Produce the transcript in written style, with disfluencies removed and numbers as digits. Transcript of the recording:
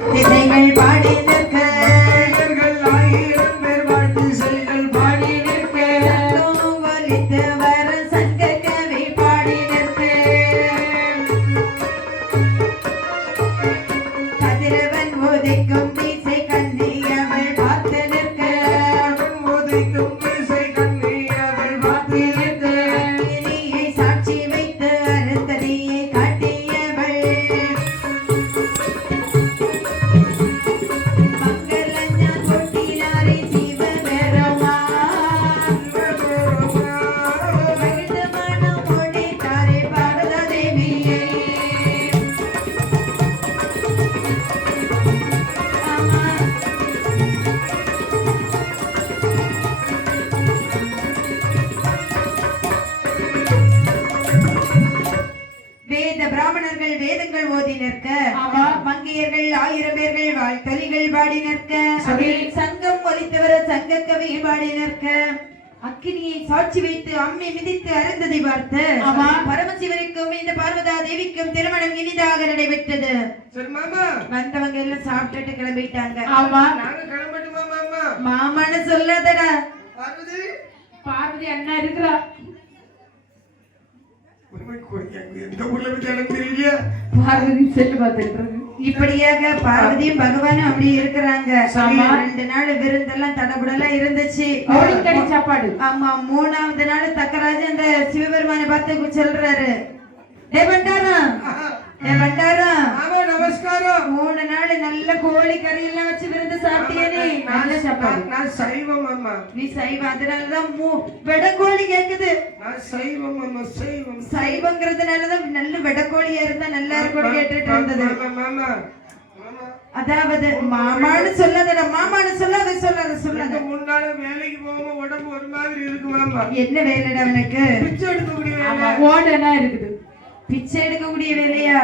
திசைகள் பாடி நிற்க ஆயிரம் பேர் வாழ்த்து செய்கள் பாடி நிற்க ஒலித்து வர சங்க கவி பாடி நிற்க கதிரவன் உதைக்கும் திசை கண்ணி அவள் பார்த்து நிற்க உதைக்கும் திசை கண்ணி அவள் பார்த்து நிற்க கிரியை சாட்சி வைத்து அறுத்தடியை காட்டியவள் மங்களஞான் கொட்டினாரி சிவபெருமா வைத்தமான மொழி தாரை பாரத தேவியே வேத பிராமணர்கள் வேதங்கள் ஓதி நிற்க மங்கையர்கள் 1000 பேர்கள் வாழ்த்தலிகள் பாடி நிற்க சங்கம் ஒலித்தவர சங்க கவி பாடி நிற்க அக்கினியை சாட்சி வைத்து அம்மி மிதித்து அருந்ததை பார்த்து பரமசிவனுக்கும் இந்த பார்வதா தேவிக்கும் திருமணம் இனிதாக நடைபெற்றது. சரி மாமா வந்தவங்க எல்லாம் சாப்பிட்டுட்டு கிளம்பிட்டாங்க. நாங்க கிளம்பட்டுமா மாமா மாமான்னு சொல்லாதடா. பார்வதி பார்வதி அண்ணா இருக்கிறா. எந்த ஊர்ல விட்டு எனக்கு தெரியல. பார்வதி செல்லு பார்த்துட்டு இப்படியாக பார்வதியும் பகவானும் அப்படி இருக்கிறாங்க. 2 நாள் விருந்தெல்லாம் தடபுடலாம் இருந்துச்சு. சாப்பாடு. ஆமா 3வது நாள் தக்கராஜ் அந்த சிவபெருமானை பார்த்து சொல்றாரு, நமஸ்காரம். 3 நாள் நல்ல கோழி கறி எல்லாம் வச்சு விருந்து சாப்பிட்டியே. நல்ல சாப்பாடு. நான் சைவம் அம்மா. நீ சைவம், அதனாலதான் வெடக்கோழி கேக்குது. நான் சைவம் அம்மா, சைவம். சைவங்கிறதுனாலதான் நல்ல வெடக்கோழியா இருந்தா நல்லா இருக்கும் கேட்டுட்டு இருந்தது. மாமா அதாவது மாமான்னு சொல்லாதடா, மாமான்னு சொல்லாத. முன்னால வேலைக்கு போகாம உடம்பு ஒரு மாதிரி இருக்கு மாமா. என்ன வேலைடா அவனுக்கு? பிச்சை எடுக்கக்கூடிய வேலை. ஓடனா இருக்குது. பிச்சை எடுக்கக்கூடிய வேலையா?